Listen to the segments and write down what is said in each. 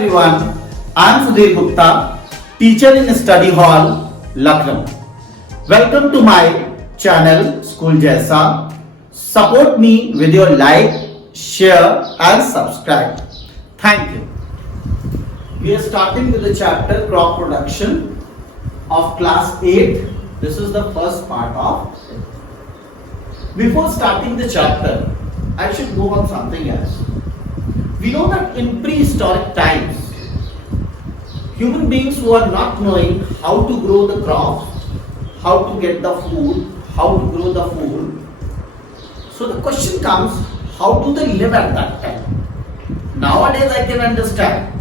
everyone, I am SUDHEER Gupta, teacher in Study Hall, Lucknow. Welcome to my channel School Jaisa. Support me with your like, share and subscribe. Thank you. We are starting with the chapter crop production of class 8. This is the first part of it. Before starting the chapter, I should go on something else. We know that in prehistoric times, human beings who are not knowing how to grow the crops, how to get the food, how to grow the food. So the question comes, how do they live at that time? Nowadays I can understand.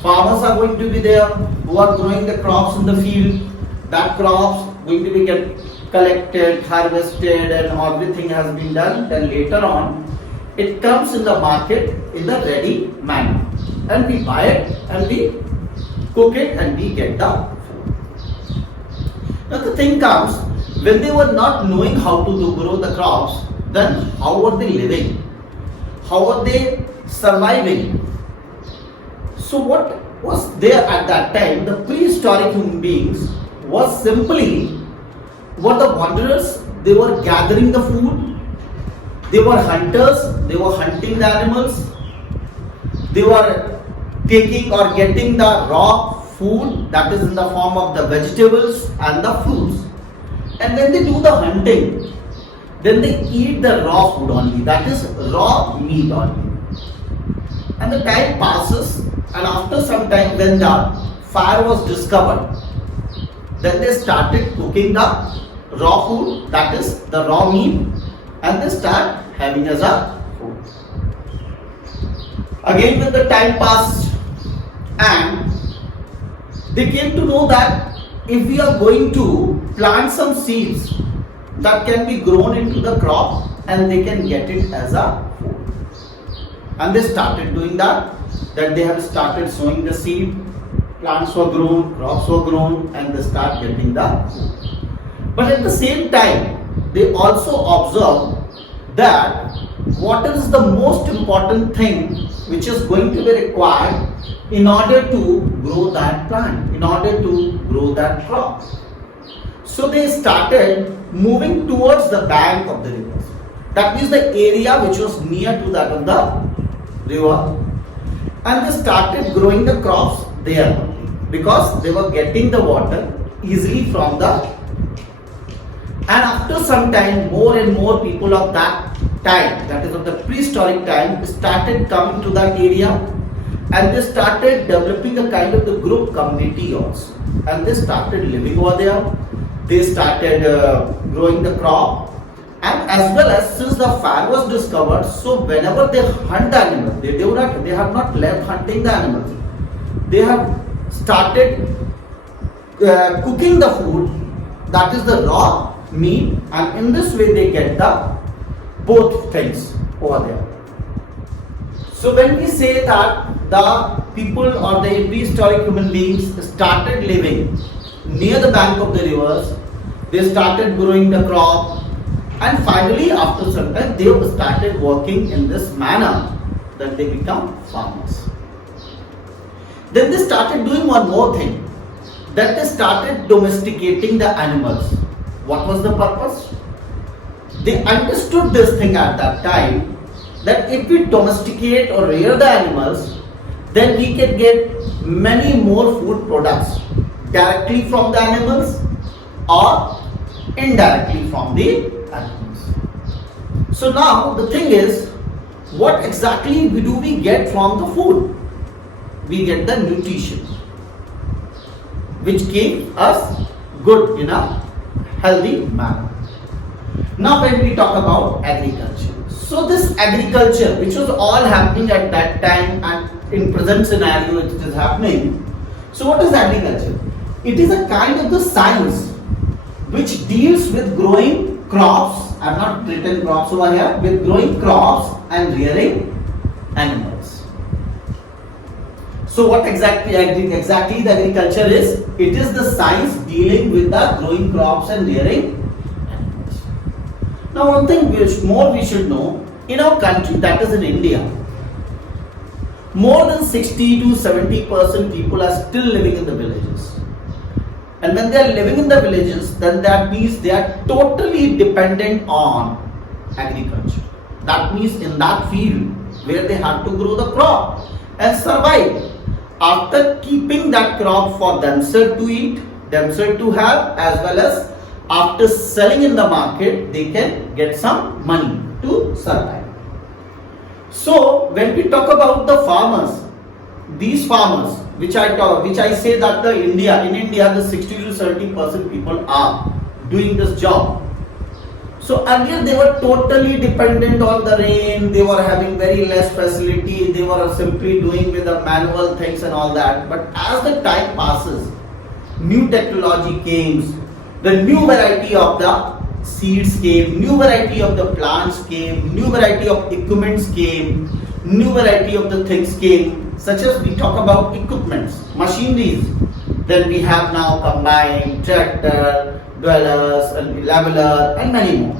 Farmers are going to be there who are growing the crops in the field. That crops going to be collected, harvested and everything has been done. Then later on, it comes in the market in the ready manner. And we buy it and we cook it and we get the food. Now the thing comes, when they were not knowing how to grow the crops, then how were they living? How were they surviving? So what was there at that time? The prehistoric human beings was simply were the wanderers. They were gathering the food. They were hunters. They were hunting the animals. They were taking or getting the raw food, that is in the form of the vegetables and the fruits. And when they do the hunting, then they eat the raw food only, that is raw meat only. And the time passes, and after some time when the fire was discovered, then they started cooking the raw food, that is the raw meat, and they start having as a food. Again when the time passed, and they came to know that if we are going to plant some seeds that can be grown into the crop and they can get it as a food. And they started doing that they have started sowing the seed, plants were grown, crops were grown, and they start getting the food. But at the same time, they also observe that what is the most important thing which is going to be required in order to grow that plant, in order to grow that crop. So they started moving towards the bank of the rivers. That means the area which was near to that of the river. And they started growing the crops there because they were getting the water easily from the. And after some time, more and more people of that time, that is of the prehistoric time, started coming to that area, and they started developing a kind of the group community also. And they started living over there. They started growing the crop, and as well as since the fire was discovered, so whenever they hunt the animals, they have not left hunting the animals. They have started cooking the food, that is the raw meat, and in this way they get the both things over there. So when we say that the people or the prehistoric human beings started living near the bank of the rivers, they started growing the crop, and finally after some time they started working in this manner that they become farmers. Then they started doing one more thing, that they started domesticating the animals. What was the purpose? They understood this thing at that time, that if we domesticate or rear the animals, then we can get many more food products directly from the animals or indirectly from the animals. So now the thing is, what exactly do we get from the food? We get the nutrition, which gives us good in a healthy manner. Now when we talk about agriculture, so this agriculture which was all happening at that time and in present scenario it is happening. So what is agriculture? It is a kind of the science which deals with growing crops. I have not written crops over here, with growing crops and rearing animals. So what exactly the agriculture is? It is the science dealing with the growing crops and rearing animals. Now one thing which more we should know, in our country, that is in India, more than 60 to 70% people are still living in the villages. And when they are living in the villages, then that means they are totally dependent on agriculture. That means in that field where they have to grow the crop and survive. After keeping that crop for themselves to eat, themselves to have, as well as after selling in the market, they can get some money to survive. So when we talk about the farmers, these farmers, which I say that in India the 60 to 70% people are doing this job. So earlier they were totally dependent on the rain, they were having very less facility, they were simply doing with the manual things and all that. But as the time passes, new technology came, the new variety of the seeds came, new variety of the plants came, new variety of equipments came, new variety of the things came, such as we talk about equipments, machineries. Then we have now combine, tractor, dwellers, and leveler, and many more.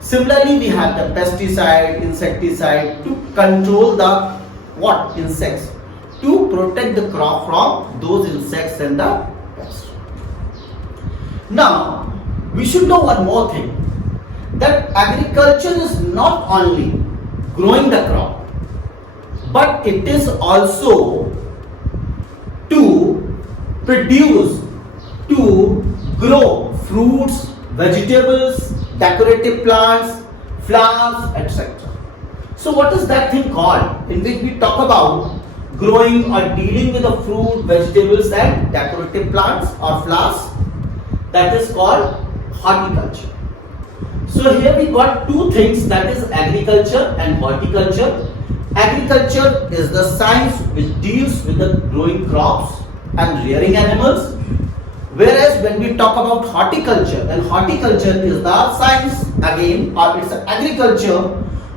Similarly, we have the pesticide, insecticide to control the insects, to protect the crop from those insects and the pests. Now, we should know one more thing, that agriculture is not only growing the crop, but it is also to produce, to grow fruits, vegetables, decorative plants, flowers, etc. So what is that thing called in which we talk about growing or dealing with the fruit, vegetables and decorative plants or flowers? That is called horticulture. So here we got two things, that is agriculture and horticulture. Agriculture is the science which deals with the growing crops and rearing animals. Whereas when we talk about horticulture, then horticulture is the science again, or it's agriculture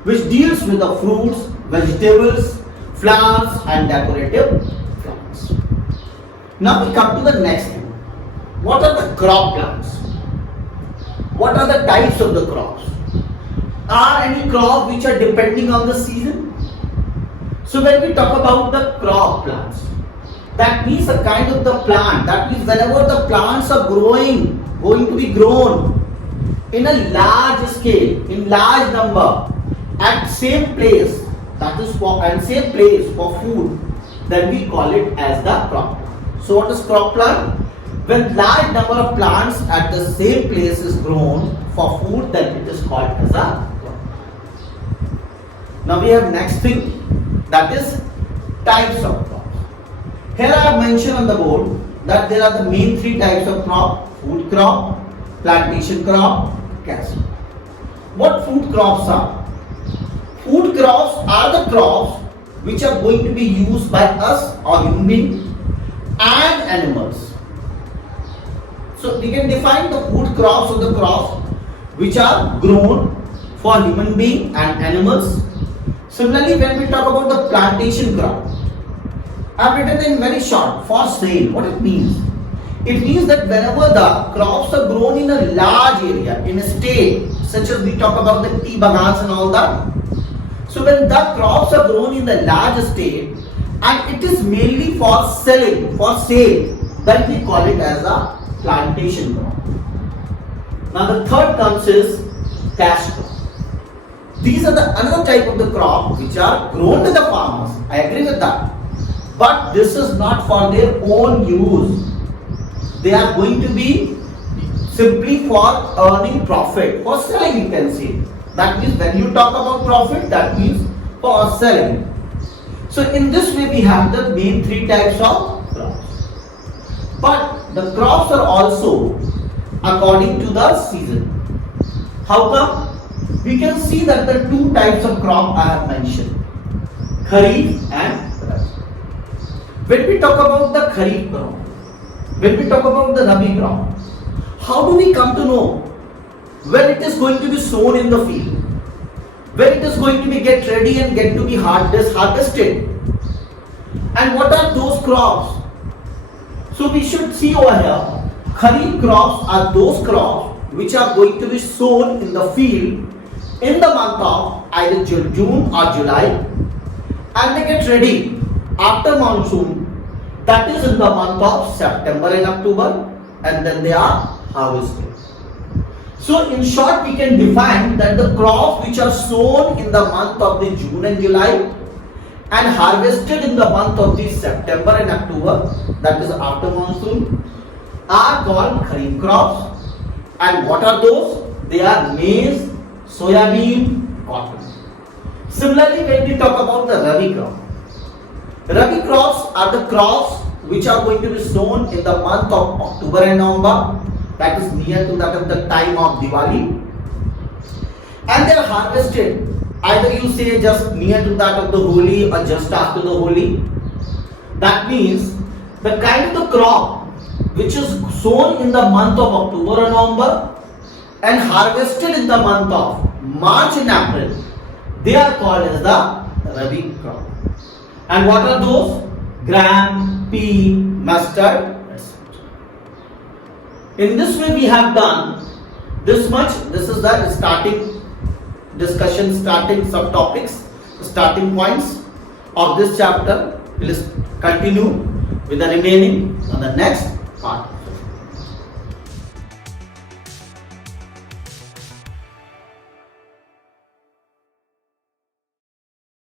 which deals with the fruits, vegetables, flowers and decorative plants. Now we come to the next thing. What are the crop plants? What are the types of the crops? Are any crop which are depending on the season? So when we talk about the crop plants, that means a kind of the plant. That means whenever the plants are going to be grown in a large scale, in large number, at same place, that is same place for food, then we call it as the crop plant. So what is crop plant? When large number of plants at the same place is grown for food, then it is called as a crop plant. Now we have next thing, that is types of crops. Here I have mentioned on the board that there are the main three types of crop: food crop, plantation crop, cash crop. What food crops are? Food crops are the crops which are going to be used by us or human beings and animals. So we can define the food crops or the crops which are grown for human beings and animals. Similarly, when we talk about the plantation crop, I have written in very short, for sale. What it means? It means that whenever the crops are grown in a large area, in a state, such as we talk about the tea bagans and all that. So when the crops are grown in the large state and it is mainly for selling, for sale, then we call it as a plantation crop. Now the third comes is cash crop. These are the another type of the crop which are grown by the farmers. I agree with that. But this is not for their own use. They are going to be simply for earning profit, for selling, you can say. That means when you talk about profit, that means for selling. So in this way we have the main three types of crops. But the crops are also according to the season. How come? We can see that the two types of crop I have mentioned, Kharif and Rabi. When we talk about the Kharif crop, when we talk about the Rabi crop, how do we come to know when it is going to be sown in the field, when it is going to be get ready and get to be harvested, and what are those crops? So we should see over here, Kharif crops are those crops which are going to be sown in the field in the month of either June or July, and they get ready after monsoon, that is in the month of September and October, and then they are harvested. So in short, we can define that the crops which are sown in the month of the June and July and harvested in the month of the September and October, that is after monsoon, are called kharif crops. And what are those? They are maize, soyabean, cotton. Similarly, when we talk about the rabi crop, rabi crops are the crops which are going to be sown in the month of October and November, that is near to that of the time of Diwali, and they are harvested either you say just near to that of the Holi or just after the Holi. That means the kind of the crop which is sown in the month of October or November and harvested in the month of March and April, they are called as the rabi crop. And what are those? Gram, pea, mustard, etc. In this way we have done this much. This is the starting discussion, starting subtopics, starting points of this chapter. Please continue with the remaining on the next part.